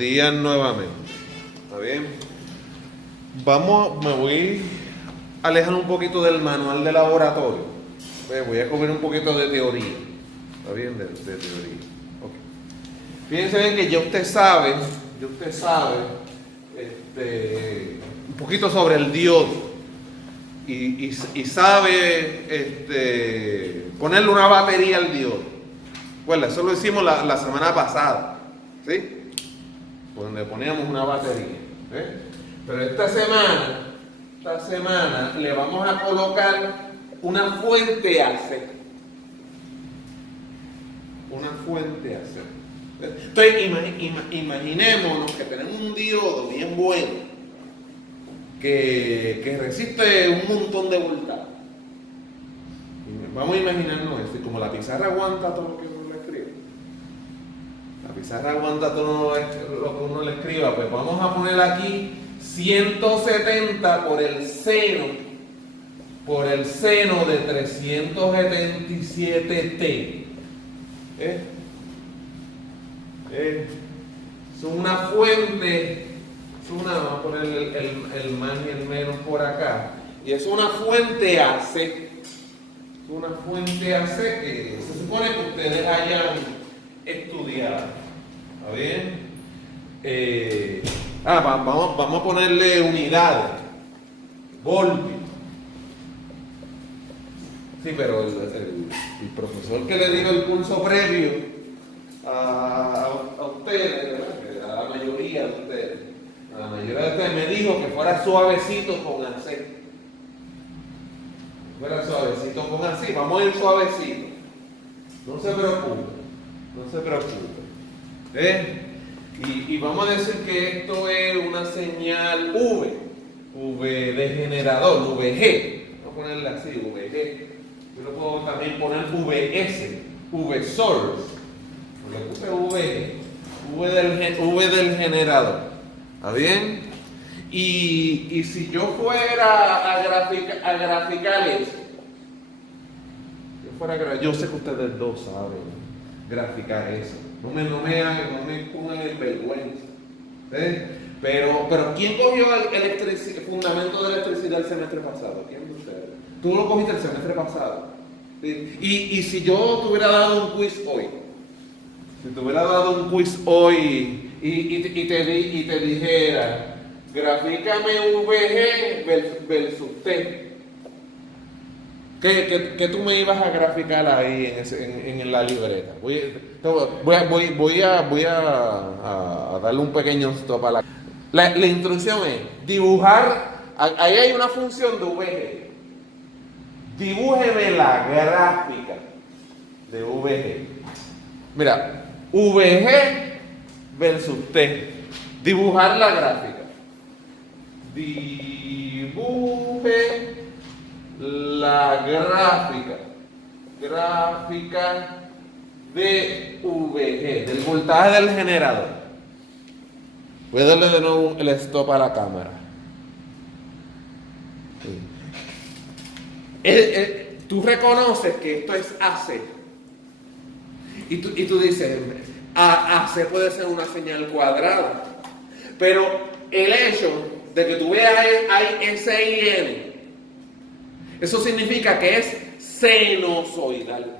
Días nuevamente. ¿Está bien? Me voy a alejar un poquito del manual de laboratorio. Voy a coger un poquito de teoría. ¿Está bien? De teoría. Ok. Fíjense bien que ya usted sabe, un poquito sobre el diodo. Y sabe ponerle una batería al diodo. Bueno, eso lo hicimos la semana pasada. ¿Sí? Donde poníamos una batería. Pero esta semana le vamos a colocar una fuente AC. Una fuente AC. Entonces, imaginémonos que tenemos un diodo bien bueno que resiste un montón de voltaje. Vamos a imaginarnos esto, y como la pizarra aguanta todo lo que uno le escribe. La pizarra aguanta todo lo que uno le escriba, pues vamos a poner aquí 170 por el seno de 377t. Es una fuente, vamos a poner el más y el menos por acá, y es una fuente AC. Es una fuente AC que se supone que ustedes hayan estudiado. ¿Está bien? Vamos a ponerle unidades. Voltios. Sí, pero el profesor que le dio el curso previo a ustedes, ¿verdad? A la mayoría de ustedes, me dijo que fuera suavecito con AC. Vamos a ir suavecito. No se preocupe. Y vamos a decir que esto es una señal V de generador, VG. Vamos a ponerle así, VG. Yo lo puedo también poner VS, V source. Le puse V del generador. ¿Está bien? Y si yo fuera a graficar eso, yo sé que ustedes dos saben graficar eso. No me pongan en vergüenza. Pero ¿quién cogió el fundamento de electricidad el semestre pasado? ¿Quién de ustedes? Tú lo cogiste el semestre pasado. ¿Sí? Y si yo te hubiera dado un quiz hoy, y te dijera, grafícame VG versus T. ¿Qué tú me ibas a graficar ahí en la libreta? Voy a darle un pequeño stop a la instrucción es dibujar. Ahí hay una función de VG. Dibújeme la gráfica de VG. Mira, VG versus T. Dibujar la gráfica. Dibuje la gráfica de VG, del voltaje del generador. Voy a darle de nuevo el stop a la cámara. Tú reconoces que esto es AC. Y tú dices, AC puede ser una señal cuadrada. Pero el hecho de que tú veas hay S y N, eso significa que es sinusoidal.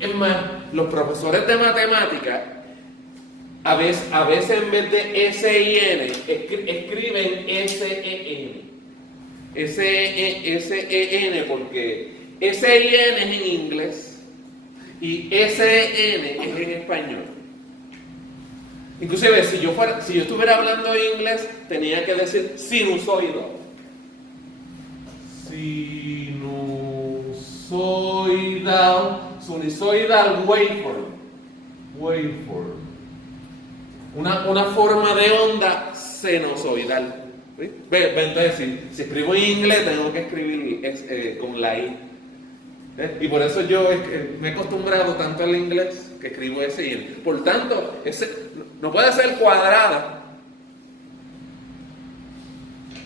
Es más, los profesores de matemáticas a veces en vez de S y N escriben SEN. SEN porque S y N es en inglés y SEN es en español. Inclusive si yo estuviera hablando en inglés, tenía que decir sinusoidal. Sinusoidal waveform. Una forma de onda sinusoidal. ¿Sí? Entonces, si escribo en inglés, tengo que escribir con la I. Y por eso yo me he acostumbrado tanto al inglés que escribo ese y N. Por tanto, no puede ser cuadrada.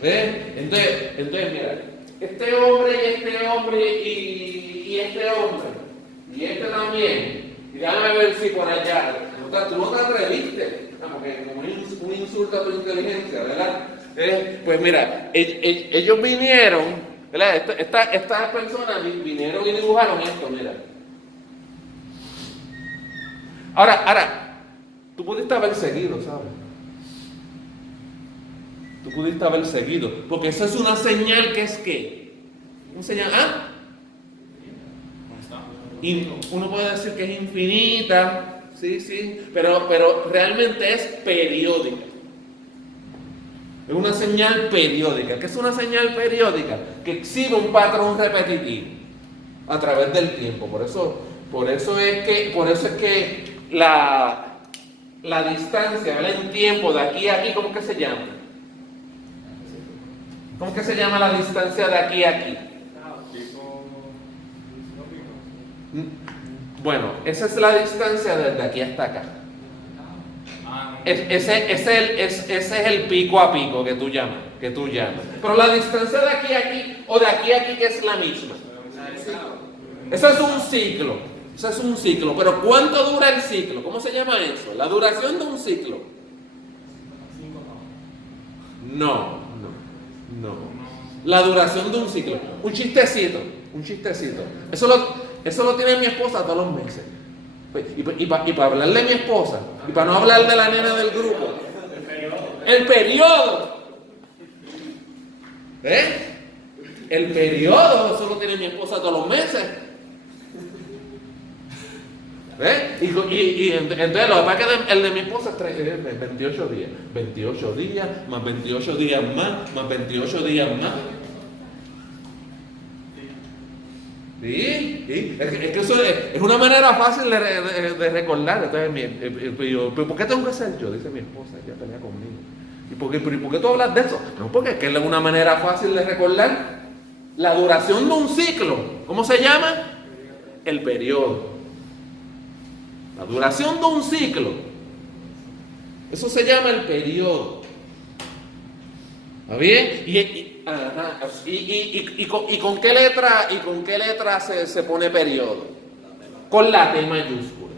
Entonces, mira, este hombre y este hombre y este también, y déjame ver si por allá, tú no te atreviste, porque como un insulto a tu inteligencia, ¿verdad? Pues mira, ellos vinieron, ¿verdad? Estas personas vinieron y dibujaron esto, mira. Ahora, tú pudiste haber seguido, ¿sabes? Tú pudiste haber seguido, porque esa es una señal que es ¿qué? Una señal, y uno puede decir que es infinita, sí, pero realmente es periódica. Es una señal periódica. ¿Qué es una señal periódica? Que exhibe un patrón repetitivo a través del tiempo. Por eso es que la distancia, ¿verdad? En tiempo de aquí a aquí, ¿cómo que se llama? ¿Cómo que se llama la distancia de aquí a aquí? Bueno, esa es la distancia desde aquí hasta acá. Ese es el pico a pico que tú llamas. Pero la distancia de aquí a aquí o de aquí a aquí, que es la misma. Eso es un ciclo. Pero ¿cuánto dura el ciclo? ¿Cómo se llama eso? La duración de un ciclo. No. La duración de un ciclo. Un chistecito. Eso lo tiene mi esposa todos los meses. Y para hablarle a mi esposa, y para no hablar de la nena del grupo, el periodo. El periodo, eso lo tiene mi esposa todos los meses. Y entonces lo que pasa es que el de mi esposa es 28 días. 28 días, más 28 días más 28 días más. Sí, es que eso es una manera fácil de recordar. Entonces, ¿pero por qué tengo que ser yo? Dice mi esposa, ella pelea conmigo. ¿Y por qué tú hablas de eso? No, porque es que es una manera fácil de recordar. La duración de un ciclo, ¿cómo se llama? El periodo. La duración de un ciclo, eso se llama el periodo. ¿Está bien? ¿Y con qué letra se pone periodo? Con la T mayúscula.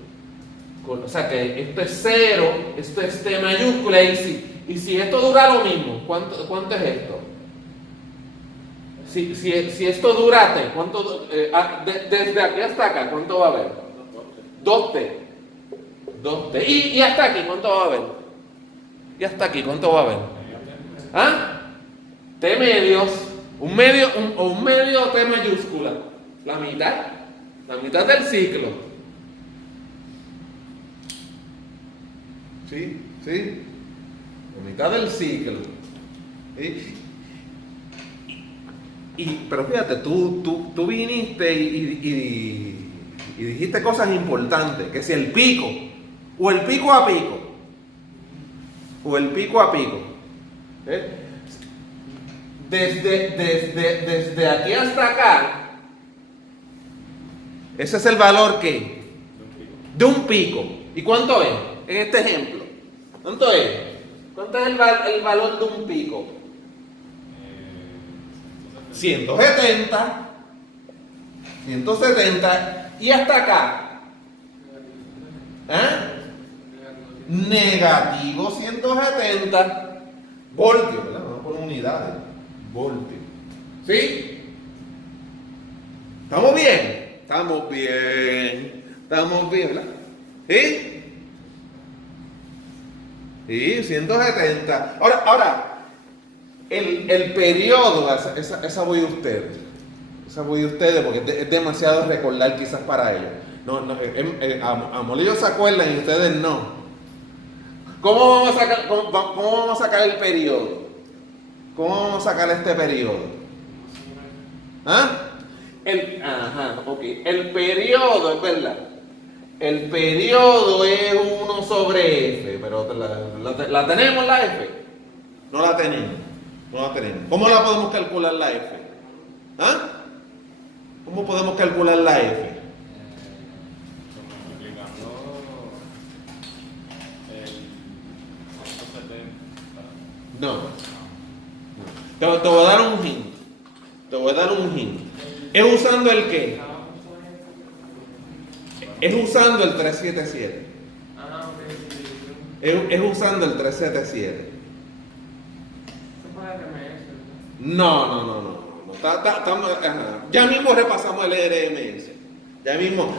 O sea que esto es 0, esto es T mayúscula. Y si esto dura lo mismo, ¿cuánto es esto? Si esto dura T, ¿cuánto? Desde aquí hasta acá, ¿cuánto va a haber? 2T. Y hasta aquí, ¿cuánto va a haber? Y hasta aquí, ¿cuánto va a haber? T medios, un medio T mayúscula, la mitad del ciclo. Sí, la mitad del ciclo. Pero fíjate, tú viniste y dijiste cosas importantes, que si el pico, o el pico a pico, desde aquí hasta acá, ese es el valor que de un pico. ¿Y cuánto es? En este ejemplo, ¿cuánto es? ¿Cuánto es el valor de un pico? 170 y hasta acá. Negativo 170 voltios, ¿verdad? Vamos por unidades. Voltios. ¿Sí? ¿Estamos bien? Estamos bien, ¿verdad? Sí, 170. Ahora, el periodo, esa voy a ustedes. Porque es demasiado recordar quizás para ellos. Amolillo se acuerdan y ustedes no. ¿Cómo vamos a sacar el periodo? ¿Cómo vamos a sacar este periodo? El periodo, es verdad. El periodo es 1 sobre F, pero ¿la tenemos la F? No la tenemos. ¿Cómo la podemos calcular la F? ¿Cómo podemos calcular la F? No. Te voy a dar un hint. ¿Es usando el qué? es usando el 377. Ah, ok, sí, sí. Es usando el 377. Eso para RMS, ¿verdad? No. Ya mismo repasamos el RMS. Ya mismo.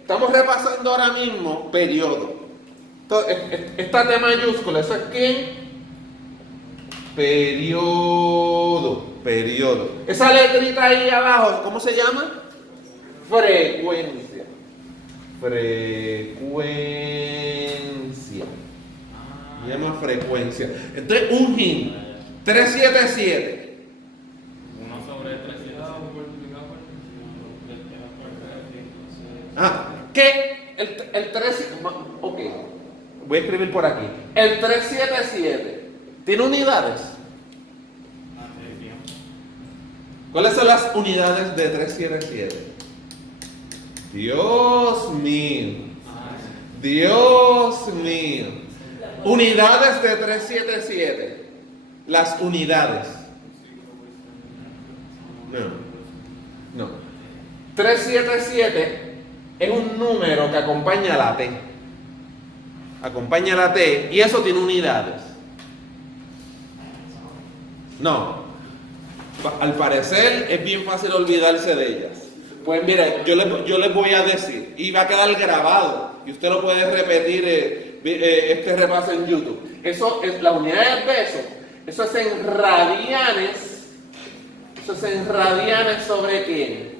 Estamos repasando ahora mismo periodo. Entonces, esta T mayúscula, ¿eso es quién? Periodo. Esa letrita ahí abajo, ¿cómo se llama? Frecuencia. Se llama frecuencia. Entonces, un him 377. 1 sobre 300 multiplicado por ¿Qué? El 3. Ok. Voy a escribir por aquí. El 377 tiene unidades. ¿Cuáles son las unidades de 377? Dios mío. Dios mío. Unidades de 377. Las unidades. No. 377 es un número que acompaña a la T. Acompaña a la T y eso tiene unidades. No. Al parecer es bien fácil olvidarse de ellas. Pues mire, yo les voy a decir, y va a quedar grabado, y usted lo puede repetir este repaso en YouTube. Eso es la unidad de peso, eso es en radianes. Eso es en radianes sobre qué?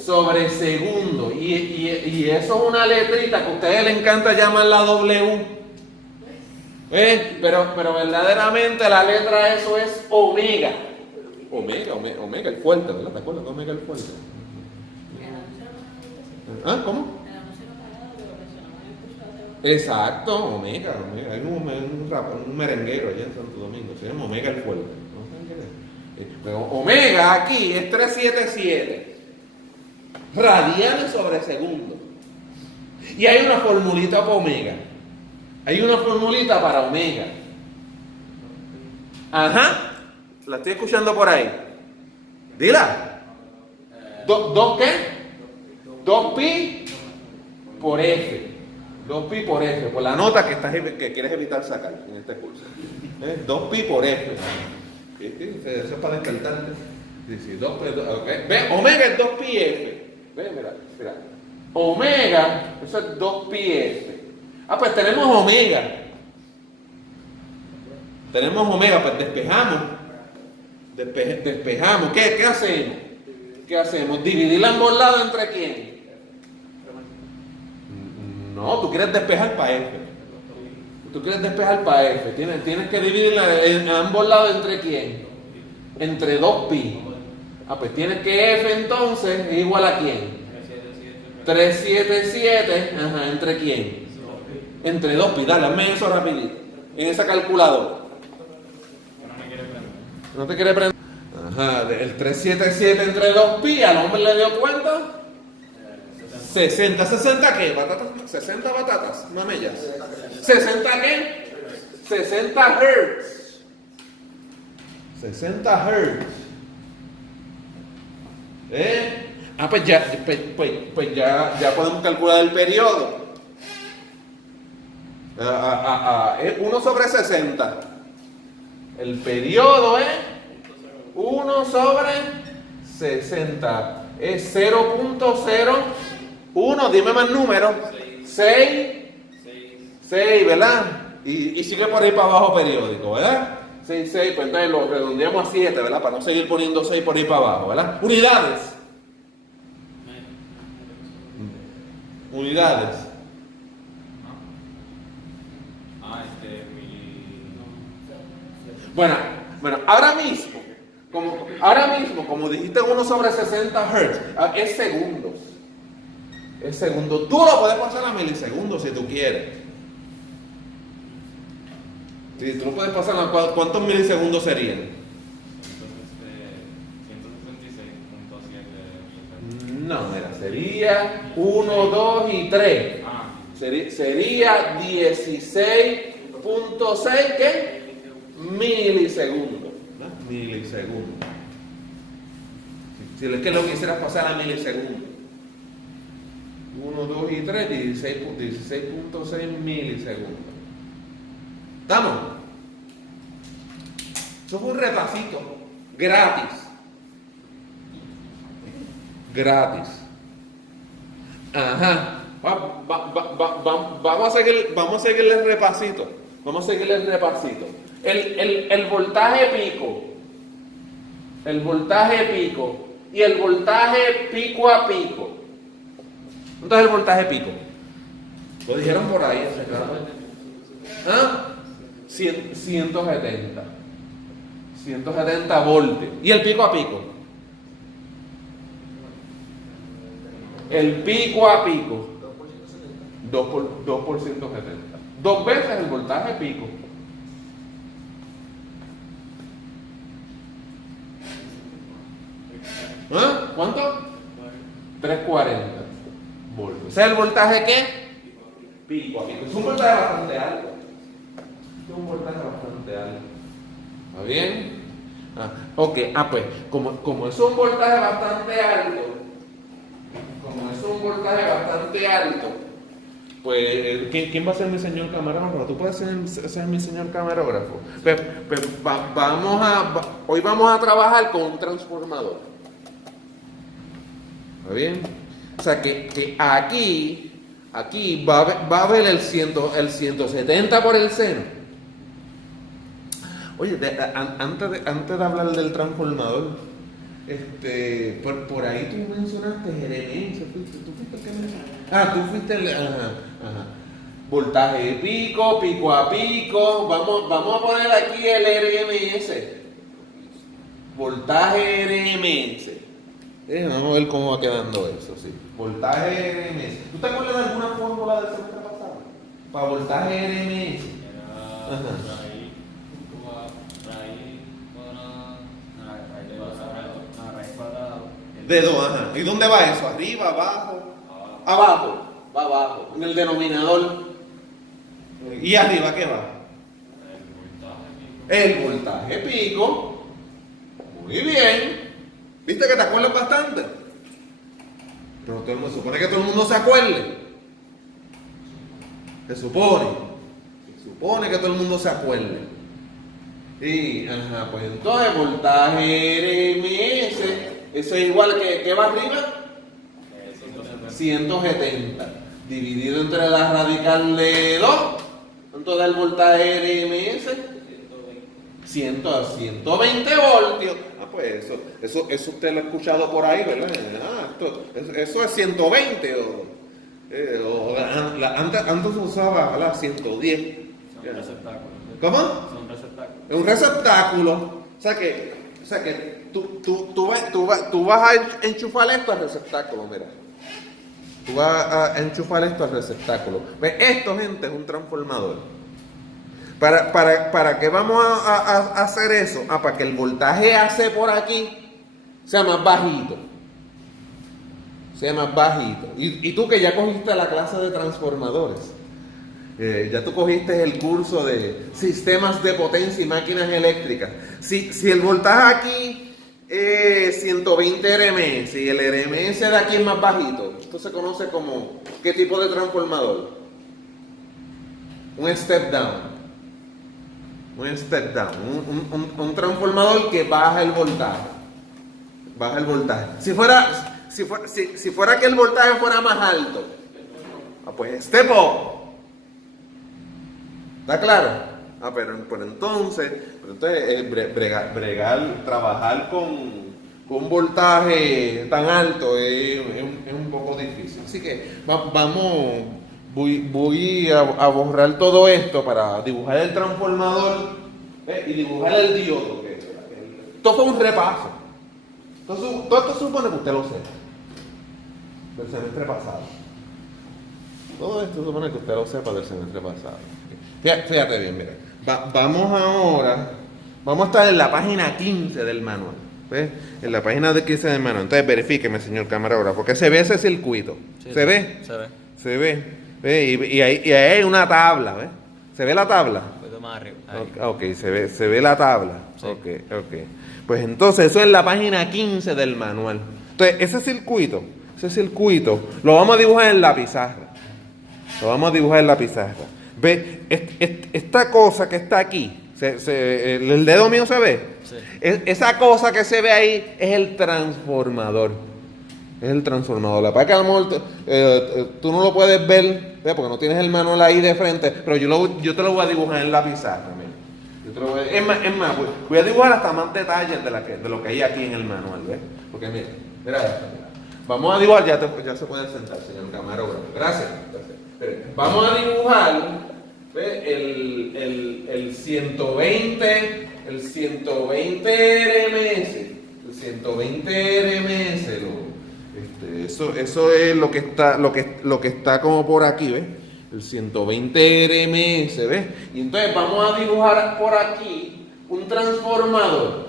Sobre segundo. Y eso es una letrita que a ustedes les encanta llamar la W. Pero verdaderamente la letra eso es omega. Omega, el fuerte, ¿verdad? ¿Te acuerdas de omega el fuerte? ¿Ah? ¿Cómo? Exacto, omega. Hay un merenguero allá en Santo Domingo, se llama Omega el fuerte. Pero omega aquí es 377 radianes sobre segundo. Y hay una formulita para omega. Hay una formulita para omega. Ajá. La estoy escuchando por ahí. Dila. ¿Dos qué? 2pi por F. 2pi por F. Por la nota que quieres evitar sacar en este curso. 2pi por F. Eso es para descartarte. Sí, okay. Ve, omega es 2pi F. Ve, mira. Omega, eso es 2pi F. Pues tenemos omega. Tenemos omega, pues despejamos. Despejamos. ¿Qué hacemos? ¿Qué hacemos? ¿Dividir ambos lados entre quién? No, tú quieres despejar para F. Tú quieres despejar para F. Tienes que dividirla en ambos lados entre quién? Entre 2pi. Pues tienes que F entonces es igual a quién? 377. Ajá, ¿entre quién? Entre 2pi. Dale, hazme eso rapidito. En esa calculadora. ¿No te quiere prender? Ajá, el 377 entre 2pi, ¿al hombre le dio cuenta? 60. ¿60 qué? ¿Batatas? 60 batatas, mamellas. ¿60 qué? 60 Hz. 60 Hz. Pues ya podemos calcular el periodo. Es 1 sobre 60. El periodo es 1 sobre 60. Es 0.01. Dime más números. 6, ¿verdad? Y sigue por ahí para abajo periódico, ¿verdad? 6, pues entonces lo redondeamos a 7, ¿verdad? Para no seguir poniendo 6 por ahí para abajo, ¿verdad? Unidades. Bueno, ahora mismo, como dijiste 1 sobre 60 Hz, es segundos. Es segundo. Tú lo puedes pasar a milisegundos si tú quieres. Si tú lo puedes pasar a ¿cuántos milisegundos serían? 166.7. No, mira, sería 1, 2 y 3. Sería 16.6, ¿qué? Milisegundos. ¿No? Milisegundos. Si es que lo quisieras pasar a milisegundos. 1, 2 y 3, 16.6 milisegundos. ¿Estamos? Eso fue un repasito. Gratis. Gratis. Ajá. Vamos a seguir el repasito. Vamos a seguir el repasito. El voltaje pico. El voltaje pico. Y el voltaje pico a pico. ¿Cuánto es el voltaje pico? Lo dijeron por ahí hace rato. ¿Ah? 170. 170 voltios. ¿Y el pico a pico? El pico a pico. 2 por 170. 2 veces el voltaje pico. ¿Ah? ¿Cuánto? 340 voltios. ¿Ese es el voltaje qué? Pico a pico. Es un voltaje bastante alto. Es un voltaje bastante alto. ¿Está bien? Ok. Pues, como es un voltaje bastante alto, pues, ¿quién va a ser mi señor camarógrafo? ¿Tú puedes ser mi señor camarógrafo? Hoy vamos a trabajar con un transformador. ¿Está bien? O sea que aquí va a haber el 170 por el seno. Oye, antes de hablar del transformador, por ahí tú mencionaste Jeremías. ¿Tú fuiste el que mencionaste? Tú fuiste el... Ajá. Voltaje pico, pico a pico. Vamos a poner aquí el RMS. Voltaje RMS. Vamos a ver cómo va quedando eso, sí. Voltaje RMS. ¿Tú te acuerdas de alguna fórmula del semestre pasado? Para voltaje RMS. De 2, ajá. ¿Y dónde va eso? ¿Arriba, abajo? Abajo. Va abajo. En el denominador. ¿Y arriba qué va? El voltaje pico. Muy bien. ¿Viste que te acuerdas bastante? Pero se supone que todo el mundo se acuerde. Se supone que todo el mundo se acuerde. Y, pues entonces voltaje RMS, eso es igual que va arriba. 170. Dividido entre la radical de 2. ¿Cuánto da el voltaje RMS? 120 voltios. Pues eso usted lo ha escuchado por ahí, ¿verdad? Eso es 120 antes se usaba, ¿verdad? 110. Son receptáculos. ¿Cómo? Son receptáculos. Es un receptáculo. O sea que tú vas a enchufar esto al receptáculo, mira. Tú vas a enchufar esto al receptáculo. Esto, gente, es un transformador. ¿Para qué vamos a hacer eso? Para que el voltaje AC por aquí sea más bajito. Y tú que ya cogiste la clase de transformadores, ya tú cogiste el curso de sistemas de potencia y máquinas eléctricas. Si el voltaje aquí es 120 RMS y el RMS de aquí es más bajito, esto se conoce como ¿qué tipo de transformador? Un step down. Un transformador que baja el voltaje. Si fuera que el voltaje fuera más alto, pues step up. ¿Está claro? Pero entonces trabajar con voltaje tan alto es un poco difícil. Así que voy a borrar todo esto para dibujar el transformador y dibujar el diodo. Esto fue un repaso. Todo esto supone que usted lo sepa del semestre pasado. Todo esto supone que usted lo sepa del semestre pasado. Fíjate bien, mira. Vamos a estar en la página 15 del manual. ¿Ves? En la página de 15 del manual. Entonces verifíqueme, señor camarógrafo, porque se ve ese circuito. Sí, ¿Se ve? Se ve. Y ahí hay una tabla, ¿ves? ¿Se ve la tabla? Un poquito más arriba. Ok, se ve la tabla. Sí. Ok. Pues entonces eso es la página 15 del manual. Entonces, ese circuito, ese circuito, lo vamos a dibujar en la pizarra. Lo vamos a dibujar en la pizarra. Ve, esta cosa que está aquí, el dedo mío se ve. Sí. Esa cosa que se ve ahí es el transformador. Es el transformador. La verdad que a lo mejor tú no lo puedes ver, ¿ve? Porque no tienes el manual ahí de frente, pero yo te lo voy a dibujar en la pizarra. Mira. Yo te lo voy a, es más, voy a dibujar hasta más detalles de lo que hay aquí en el manual. ¿Ves? Porque mira esto. Mira. Vamos a dibujar, ya se puede sentar, señor camarógrafo. Gracias. Vamos a dibujar, ¿ves? El 120, el 120 RMS. El 120 RMS, eso es lo que está como por aquí, ¿ves? El 120 RMS, ¿ves? Y entonces vamos a dibujar por aquí un transformador.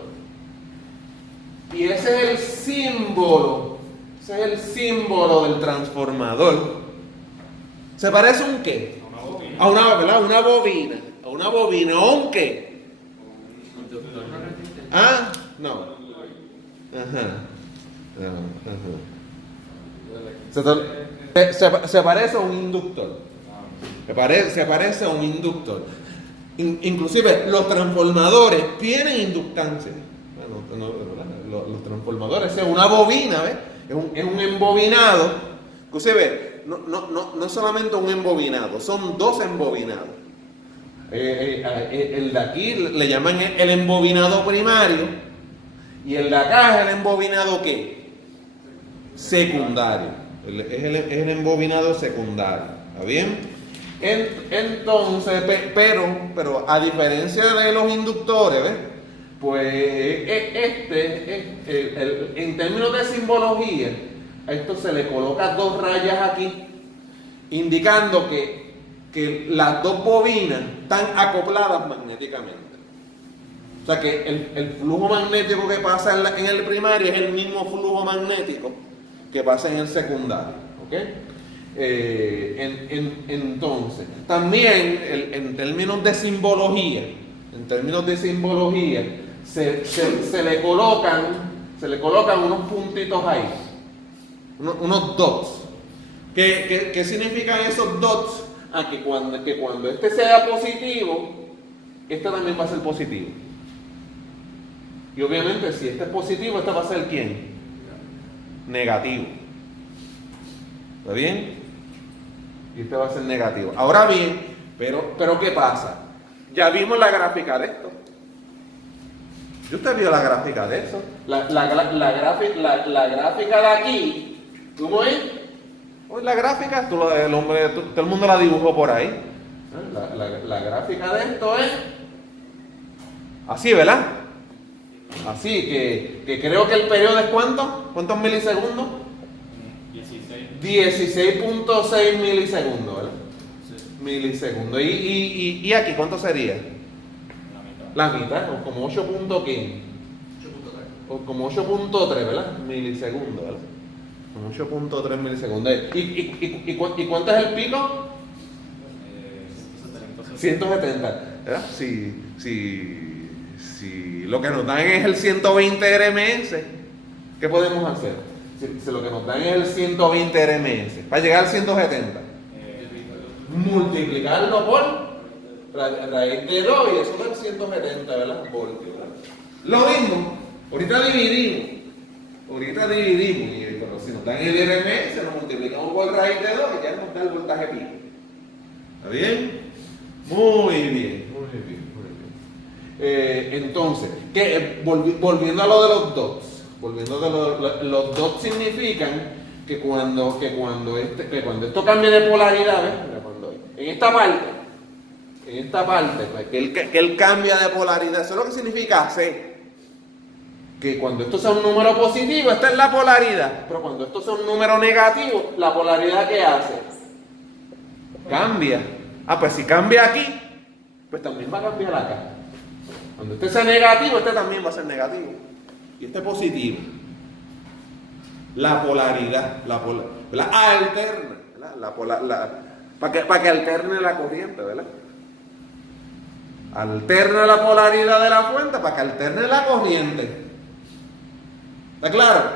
Y ese es el símbolo. Ese es el símbolo del transformador. ¿Se parece a un qué? A una bobina. A una bobina. ¿O un qué? Ah, no. Ajá. Se parece a un inductor. Se parece a un inductor. Inclusive los transformadores tienen inductancia. Los transformadores es una bobina, ¿ves? Es un embobinado. Inclusive, no solamente un embobinado, son dos embobinados. El de aquí le llaman el embobinado primario y el de acá es el embobinado ¿qué? Secundario. Es el embobinado secundario. ¿Está bien? Entonces, pero a diferencia de los inductores, ¿ves? Pues en términos de simbología, a esto se le coloca dos rayas aquí, indicando que las dos bobinas están acopladas magnéticamente. O sea que el flujo magnético que pasa en el primario es el mismo flujo magnético que pasa en el secundario. ¿Ok? Entonces, también en términos de simbología, se le colocan unos puntitos ahí, unos dots. ¿Qué significan esos dots? Que cuando este sea positivo, este también va a ser positivo. Y obviamente si este es positivo, este va a ser ¿quién? Negativo. ¿Está bien? Y este va a ser negativo. Ahora bien, pero ¿qué pasa? Ya vimos la gráfica de esto. ¿Y usted vio la gráfica de eso? La gráfica de aquí, ¿cómo es? Pues la gráfica, todo el mundo la dibujó por ahí. La gráfica de esto es así, ¿verdad? Así que creo que el periodo es ¿cuánto? ¿Cuántos milisegundos? 16.6 milisegundos, ¿verdad? Sí. Milisegundos. ¿Y aquí cuánto sería? La mitad, o como 8.15. O como 8.3, ¿verdad? Milisegundos, ¿verdad? Como 8.3 milisegundos. ¿Y cuánto es el pico? 170. ¿Verdad? Si lo que nos dan es el 120 RMS, ¿qué podemos hacer? Si lo que nos dan es el 120 RMS, para llegar al 170, multiplicarlo por raíz de 2 y eso da 170, ¿verdad? Voltios, ¿verdad? Lo mismo, ahorita dividimos, pero si nos dan el RMS, lo multiplicamos por raíz de 2 y ya nos da el voltaje pico. ¿Está bien? Muy bien. Entonces, volviendo a lo de los dots. Los dots significan que cuando esto cambie de polaridad, ¿ves? En esta parte, pues, que él cambia de polaridad, eso es lo que significa hacer. Que cuando esto sea un número positivo, esta es la polaridad, pero cuando esto sea un número negativo, la polaridad ¿qué hace? Cambia. Pues si cambia aquí, pues también va a cambiar acá. Cuando este sea negativo, este también va a ser negativo. Y este positivo. La polaridad, la alterna, ¿verdad? Para que alterne la corriente, ¿verdad? Alterna la polaridad de la fuente para que alterne la corriente. ¿Está claro?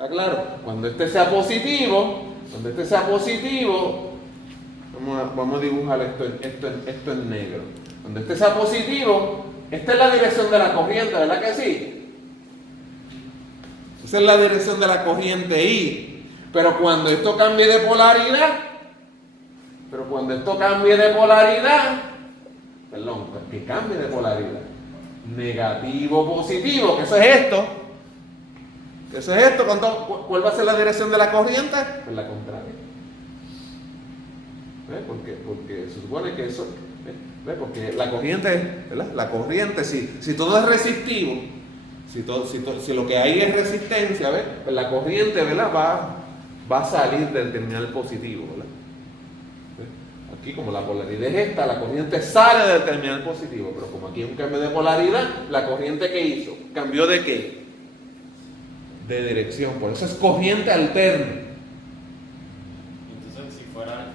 ¿Está claro? Cuando este sea positivo, vamos a dibujar esto en negro. Cuando este sea positivo, esta es la dirección de la corriente, ¿verdad que sí? Esa es la dirección de la corriente I. Pero cuando esto cambie de polaridad, perdón, que cambie de polaridad, negativo, positivo, que eso es esto. ¿Cuál va a ser la dirección de la corriente? Pues la contraria. ¿Ves? Porque se supone que eso, ¿ves? Porque la corriente, ¿verdad? La corriente, si todo es resistivo, si lo que hay es resistencia, ¿ves? Pues la corriente, ¿verdad? Va a salir del terminal positivo, ¿verdad? ¿Ves? Aquí como la polaridad es esta, la corriente sale del terminal positivo, pero como aquí hay un cambio de polaridad, la corriente ¿qué hizo? ¿Cambió de qué? De dirección, por eso es corriente alterna. Entonces, si fuera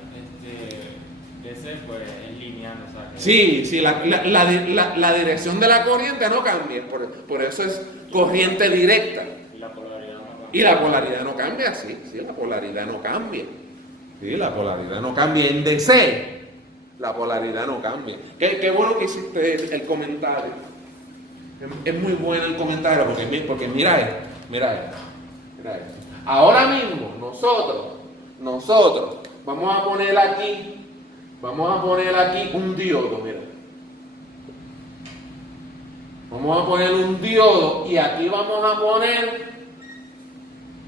DC, pues es lineal, o sea que... Sí, la dirección de la corriente no cambia, por eso es corriente directa. Y la polaridad no cambia. Y la polaridad no cambia, sí, la polaridad no cambia. Sí, la polaridad no cambia. En DC, la polaridad no cambia. Qué bueno que hiciste el comentario. Es muy bueno el comentario, porque mira esto. Ahora mismo, nosotros, vamos a poner aquí un diodo, mira. Vamos a poner un diodo y aquí vamos a poner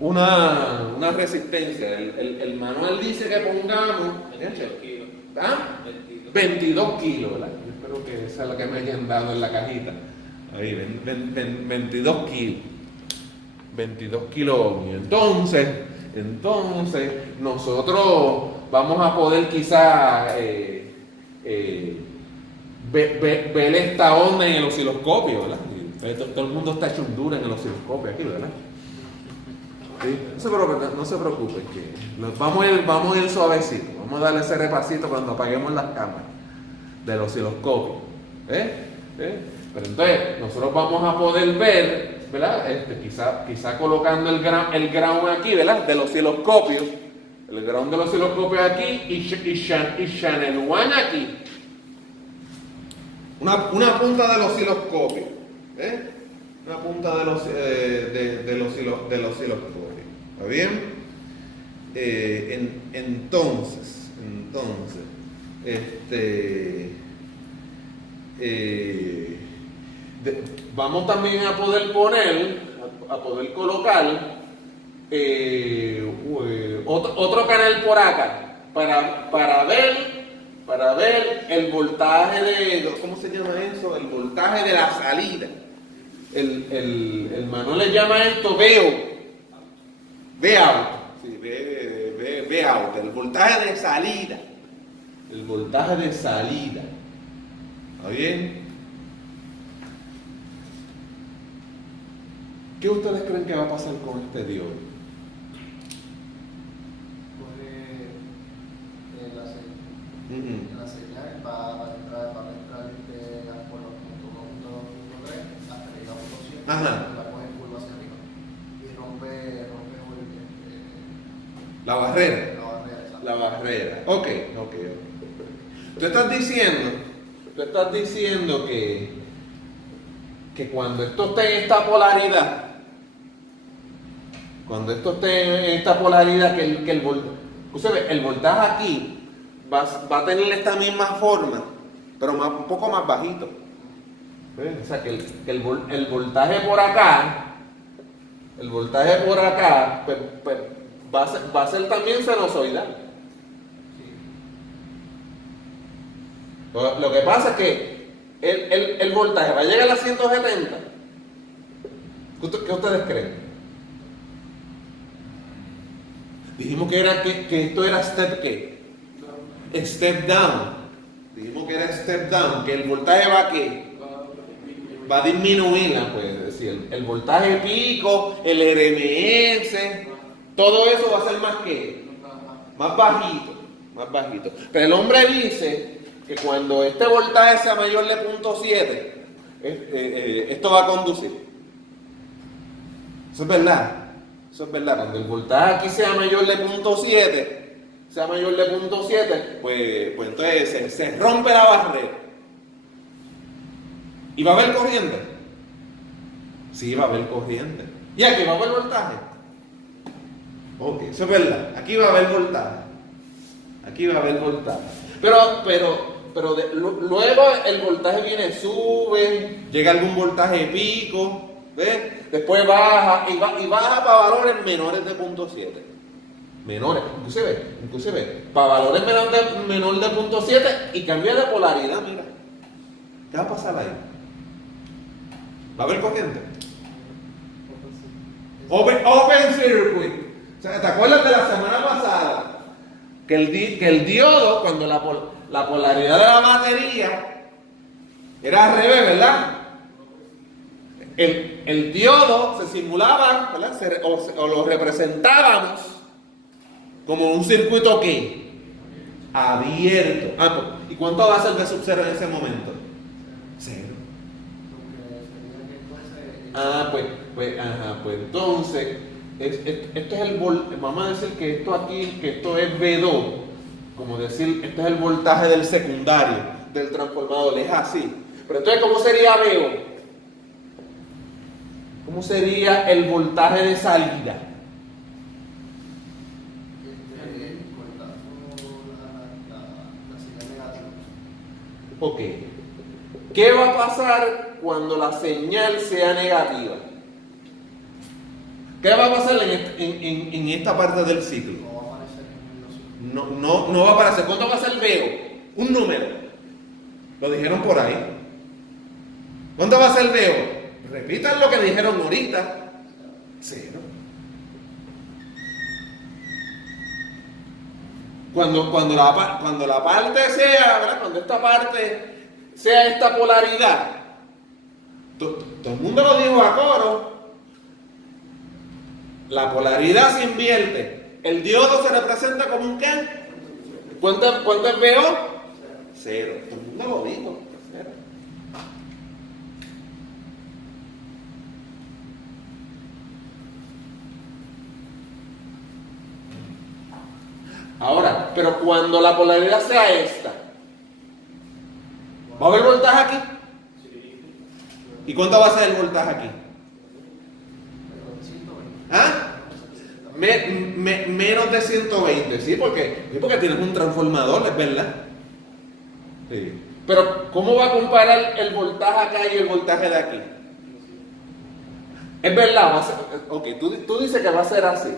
una resistencia. El manual dice que pongamos 22 kilos. ¿ah? 22 kilos, ¿verdad? Yo espero que esa es la que me hayan dado en la cajita. Ahí, 22 kilos. 22 kilos ohmios. Entonces, nosotros vamos a poder quizá ver esta onda en el osciloscopio, ¿verdad? Todo el mundo está hecho un duro en el osciloscopio aquí, ¿verdad? ¿Sí? No se preocupen, que vamos a ir suavecito. Vamos a darle ese repasito cuando apaguemos las cámaras del osciloscopio. Pero entonces, nosotros vamos a poder ver, ¿verdad? Quizá colocando el ground aquí, ¿verdad? Del osciloscopio. El ground del osciloscopio aquí y channel 1 aquí. Una punta del osciloscopio. Una punta del osciloscopio. ¿Está bien? Entonces, vamos también a poder colocar otro canal por acá para ver el voltaje ¿cómo se llama eso? El voltaje de la salida. El manual le llama esto Vout. Sí, Vout, el voltaje de salida. ¿Está bien? ¿Qué ustedes creen que va a pasar con este diodo? La señal va a entrar por los puntos 1, 2, 3 hasta que llegue a punto 7. Ajá. La coge en curva hacia arriba y rompe La barrera. exacto. La barrera. Ok. Tú estás diciendo que cuando esto esté en esta polaridad, que el voltaje aquí va a tener esta misma forma, pero un poco más bajito. ¿Ves? O sea, que el voltaje por acá, pues, va a ser también sinusoidal. Lo que pasa es que el voltaje va a llegar a 170. ¿Qué ustedes creen? Dijimos que esto era step ¿qué? Step down. Dijimos que era step down, que el voltaje va a disminuir, pues decir, el voltaje pico, el RMS, todo eso va a ser más bajito. Pero el hombre dice que cuando este voltaje sea mayor de 0.7, esto va a conducir. Eso es verdad. Eso es verdad. Cuando el voltaje aquí sea mayor de 0.7, pues entonces se rompe la barrera. ¿Y va a haber corriente? Sí, va a haber corriente. ¿Y aquí va a haber voltaje? Ok, eso es verdad. Aquí va a haber voltaje. Luego el voltaje viene, sube, llega a algún voltaje pico, ¿ves? Después baja y baja para valores menores de 0.7. Menores, inclusive, para valores menor de 0.7 y cambia de polaridad, mira. ¿Qué va a pasar ahí? ¿Va a haber corriente? Open circuit. O sea, ¿te acuerdas de la semana pasada? Que el diodo, cuando la polaridad de la batería era al revés, ¿verdad? El diodo se simulaba, ¿verdad? O lo representábamos como un circuito ¿qué? Abierto. ¿Y cuánto va a ser de sub 0 en ese momento? 0. Pues entonces, este es el vamos a decir que esto aquí, que esto es V2, como decir, este es el voltaje del secundario, del transformador, es así. Pero entonces, ¿cómo sería VO? ¿Cómo sería el voltaje de salida? Ok. ¿Qué va a pasar cuando la señal sea negativa? ¿Qué va a pasar en esta parte del ciclo? No va a aparecer. ¿Cuánto va a ser VO? Un número. Lo dijeron por ahí. ¿Cuánto va a ser VO? Repitan lo que dijeron ahorita. 0. Cuando la parte sea, ¿verdad? Cuando esta parte sea esta polaridad, todo el mundo lo dijo a coro. La polaridad se invierte. El diodo se representa como un ¿qué? ¿Cuánto es VO? 0. Todo el mundo lo dijo. 0. Ahora, pero cuando la polaridad sea esta, ¿va a haber voltaje aquí? ¿Y cuánto va a ser el voltaje aquí? ¿Ah? Menos de 120, ¿sí? Porque tienes un transformador, ¿es verdad? Sí. Pero, ¿cómo va a comparar el voltaje acá y el voltaje de aquí? Es verdad, va a ser, ok, tú dices que va a ser así.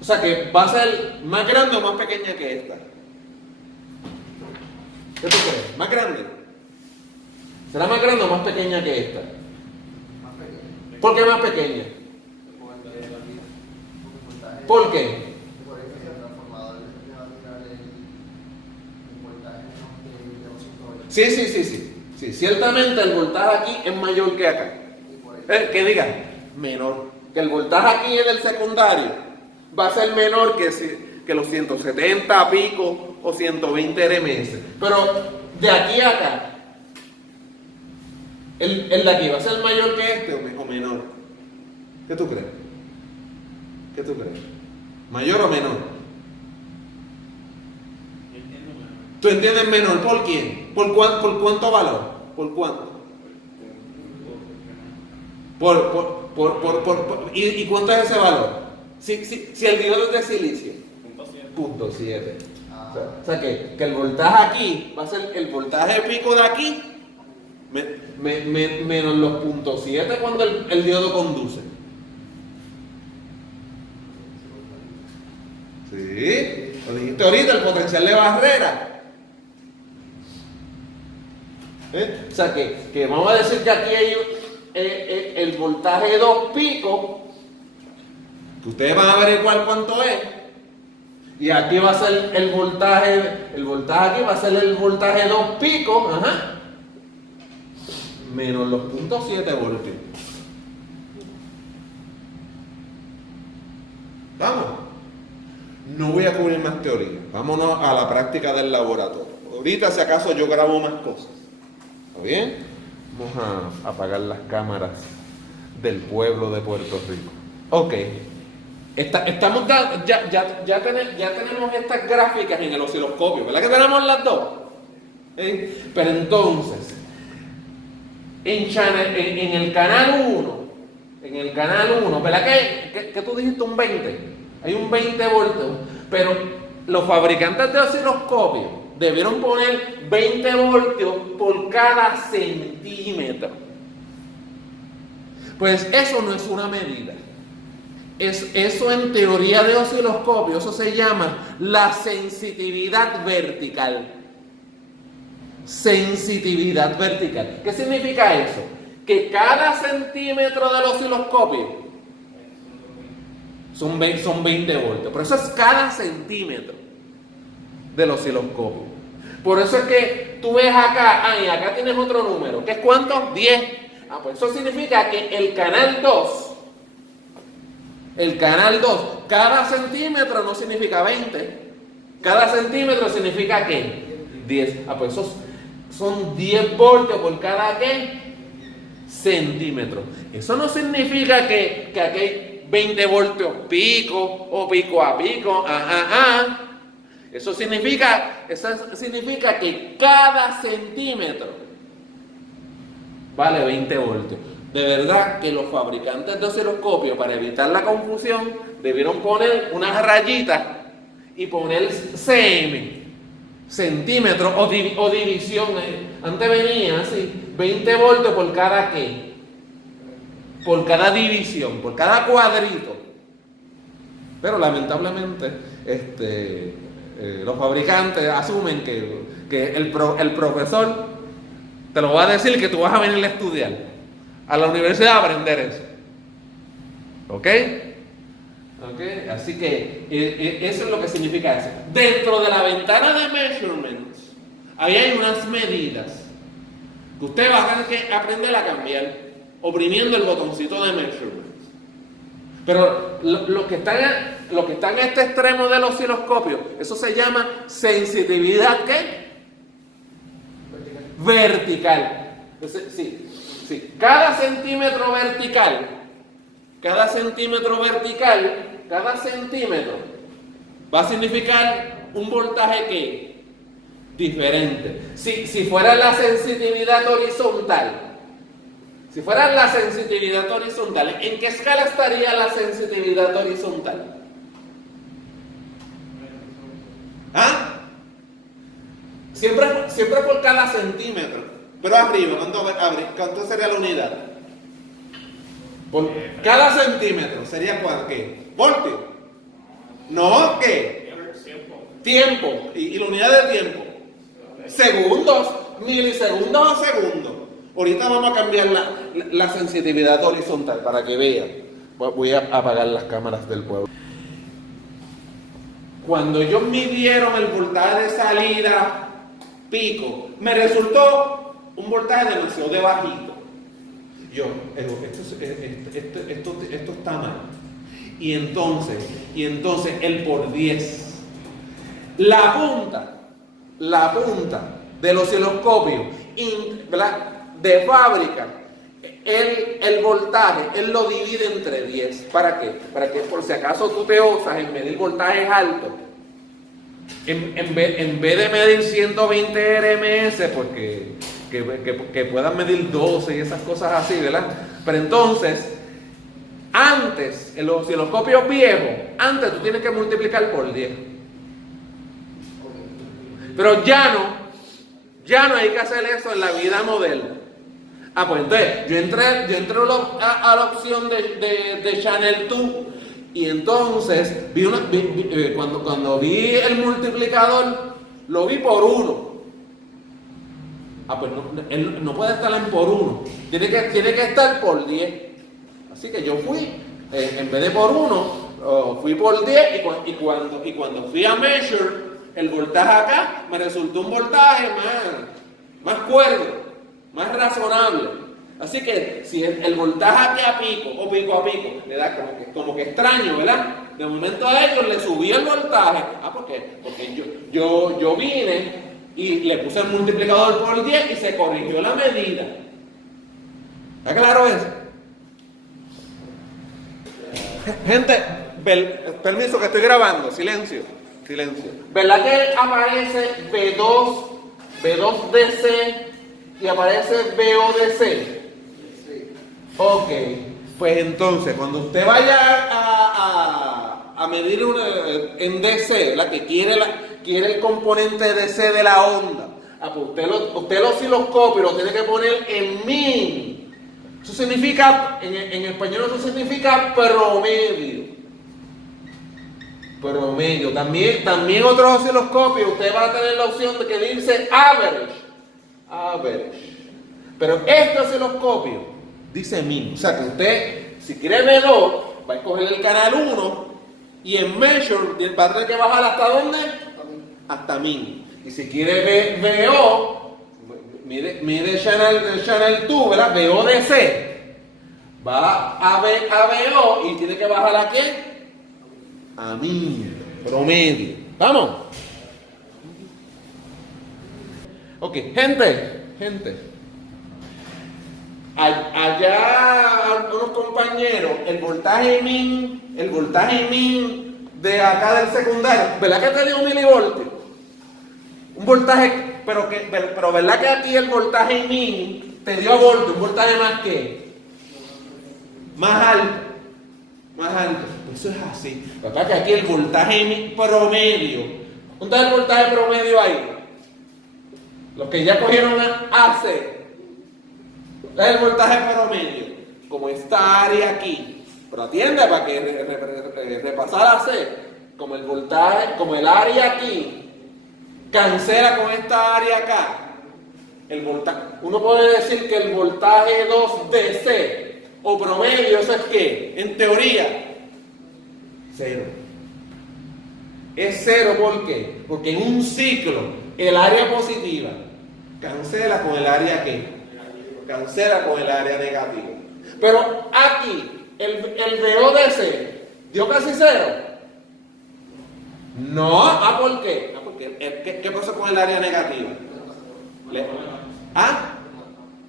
O sea que va a ser más grande o más pequeña que esta. ¿Qué tú crees? ¿Más grande? ¿Será más grande o más pequeña que esta? Más pequeño. ¿Por qué más pequeña? ¿Por qué? Por eso el transformador le va a tirar el voltaje de 220. Sí, ciertamente el voltaje aquí es mayor que acá. Que diga, menor. Que el voltaje aquí en el secundario va a ser menor que los 170 pico o 120 RMS. Pero de aquí a acá, el de aquí va a ser mayor que este o menor. ¿Qué tú crees? ¿Mayor o menor? ¿Tú entiendes menor? ¿Por quién? ¿Por cuánto valor? ¿Por cuánto? ¿Y cuánto es ese valor? Si el diodo es de silicio. 0.7. O sea que el voltaje aquí va a ser el voltaje pico de aquí menos los 0.7 cuando el diodo conduce. Sí, lo dijiste ahorita, el potencial de barrera. O sea que vamos a decir que aquí hay el voltaje 2 picos, que ustedes van a averiguar cuánto es, y aquí va a ser el voltaje aquí va a ser el voltaje 2 picos, menos los 0.7 voltios. Vamos. No voy a cubrir más teoría. Vámonos a la práctica del laboratorio. Ahorita, si acaso, yo grabo más cosas. ¿Está bien? Vamos a apagar las cámaras. del pueblo de Puerto Rico. Ok. Ya tenemos estas gráficas en el osciloscopio, ¿verdad que tenemos las dos? Pero entonces, en el canal 1, ¿verdad que tú dijiste un 20? Hay un 20 voltios, pero los fabricantes de osciloscopios debieron poner 20 voltios por cada centímetro. Pues eso no es una medida. Eso en teoría de osciloscopio, eso se llama la sensitividad vertical. Sensitividad vertical. ¿Qué significa eso? Que cada centímetro del osciloscopio son 20 voltios. Pero eso es cada centímetro del osciloscopio. Por eso es que tú ves acá, y acá tienes otro número. ¿Qué es cuánto? 10. Pues eso significa que el canal 2, cada centímetro no significa 20. Cada centímetro significa ¿qué? 10. Pues esos son 10 voltios por cada ¿qué? Centímetro. Eso no significa que aquí hay 20 voltios pico o pico a pico. Eso significa que cada centímetro vale 20 voltios. De verdad que los fabricantes de osciloscopios, para evitar la confusión, debieron poner unas rayitas y poner cm, centímetros o división. Antes venía así, 20 voltios por cada ¿qué? Por cada división, por cada cuadrito. Pero lamentablemente, los fabricantes asumen que el profesor te lo va a decir, que tú vas a venir a estudiar a la universidad a aprender eso. ¿Ok? Así que eso es lo que significa eso. Dentro de la ventana de measurements, ahí hay unas medidas que usted va a tener que aprender a cambiar oprimiendo el botoncito de measurements. Pero lo que está en este extremo del osciloscopio, eso se llama sensitividad ¿qué? Vertical. Entonces, sí. Cada centímetro va a significar un voltaje ¿qué? Diferente. Si fuera la sensitividad horizontal, ¿en qué escala estaría la sensitividad horizontal? Siempre por cada centímetro. Pero arriba, ¿cuánto sería la unidad? Por cada centímetro sería ¿qué? ¿Voltio? No, ¿qué? Tiempo. ¿Y la unidad de tiempo? Segundos, milisegundos o segundos. Ahorita vamos a cambiar la sensitividad horizontal para que vean. Voy a apagar las cámaras del pueblo. Cuando ellos midieron el voltaje de salida pico, me resultó un voltaje demasiado de bajito. Esto está mal. Y entonces el por 10. La punta del osciloscopio, de fábrica, el voltaje, él lo divide entre 10. ¿Para qué? Para que por si acaso tú te osas en medir voltajes altos, en vez de medir 120 RMS, porque que puedan medir 12 y esas cosas así, ¿verdad? Pero entonces, antes, en los osciloscopios viejos, antes tú tienes que multiplicar por 10. Pero ya no hay que hacer eso en la vida moderna. Pues entonces, yo entré a la opción de Channel 2, y entonces cuando vi el multiplicador, lo vi por 1. Pues él no puede estar en por 1, tiene que estar por 10. Así que yo fui, en vez de por 1, fui por 10, y cuando fui a measure el voltaje acá, me resultó un voltaje más cuerdo, más razonable. Así que si el voltaje aquí a pico o pico a pico le da como que extraño, ¿verdad? De momento a ellos le subí el voltaje. Porque yo vine y le puse el multiplicador por 10 y se corrigió la medida. ¿Está claro eso? Gente, permiso que estoy grabando, silencio, silencio. ¿Verdad que aparece B2DC y aparece BODC? Sí. Ok, pues entonces, cuando usted vaya a medir en DC, ¿verdad? Que quiere el componente DC de la onda, pues usted el osciloscopio lo tiene que poner en min. Eso significa, en español eso significa promedio. Promedio. También otros osciloscopios usted va a tener la opción de que dice average. Average. Pero este osciloscopio dice min. O sea que usted, si quiere V2, va a escoger el canal 1 y en measure va a tener que bajar ¿hasta dónde? Hasta min. Y si quiere VO, mide channel 2, ¿verdad? VODC. Va a VO y tiene que bajar ¿a qué? A min. Promedio. ¿Vamos? Ok, gente. Allá unos compañeros, el voltaje min de acá del secundario, ¿verdad que te dio milivoltios? Un voltaje, pero ¿verdad que aquí el voltaje min te dio voltio, un voltaje más alto? Eso es así. ¿Verdad que aquí el voltaje promedio? ¿Dónde está el voltaje promedio ahí? Los que ya cogieron AC. ¿Dónde es el voltaje promedio? Como esta área aquí. Pero atiende para que repasar AC. Como el voltaje, como el área aquí cancela con esta área acá. Uno puede decir que el voltaje 2DC o promedio, ¿eso es qué? En teoría, 0. Es 0, ¿por qué? Porque en un ciclo, el área positiva cancela con el área ¿qué? Cancela con el área negativa. Pero aquí, el VODC dio casi 0. No, ¿por qué? Porque ¿qué pasó con el área negativa?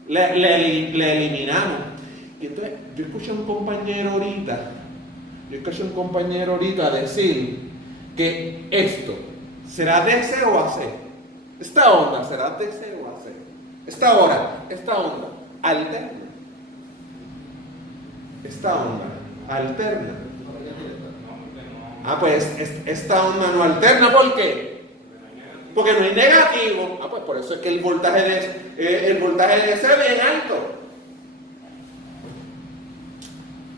Le eliminamos. Y entonces, yo escuché a un compañero ahorita decir que esto será DC o AC. Esta onda será DC o AC. Esta onda alterna. Esta onda alterna. Pues esta onda no alterna, ¿por qué? Porque no es negativo. Pues por eso es que el voltaje de DC es bien alto.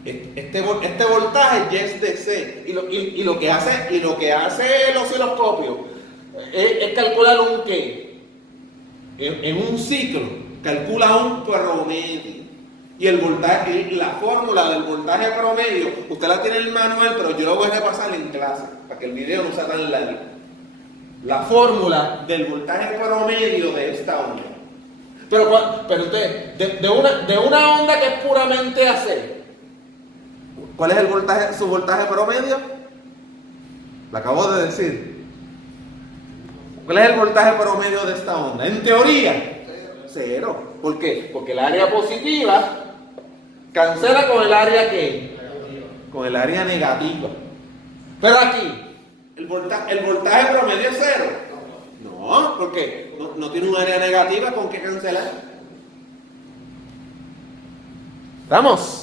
Este voltaje ya es DC y lo que hace el osciloscopio es calcular un qué. En un ciclo calcula un promedio y el voltaje, la fórmula del voltaje promedio usted la tiene en el manual, pero yo lo voy a repasar en clase para que el video no sea tan largo. La fórmula del voltaje promedio de esta onda. Pero usted, de una onda que es puramente AC, ¿cuál es su voltaje promedio? Lo acabo de decir. ¿Cuál es el voltaje promedio de esta onda? En teoría, 0. ¿Por qué? Porque el área positiva cancela con el área ¿qué? Con el área negativa. Pero aquí, ¿el voltaje promedio es 0? No, porque no tiene un área negativa con qué cancelar. ¿Vamos?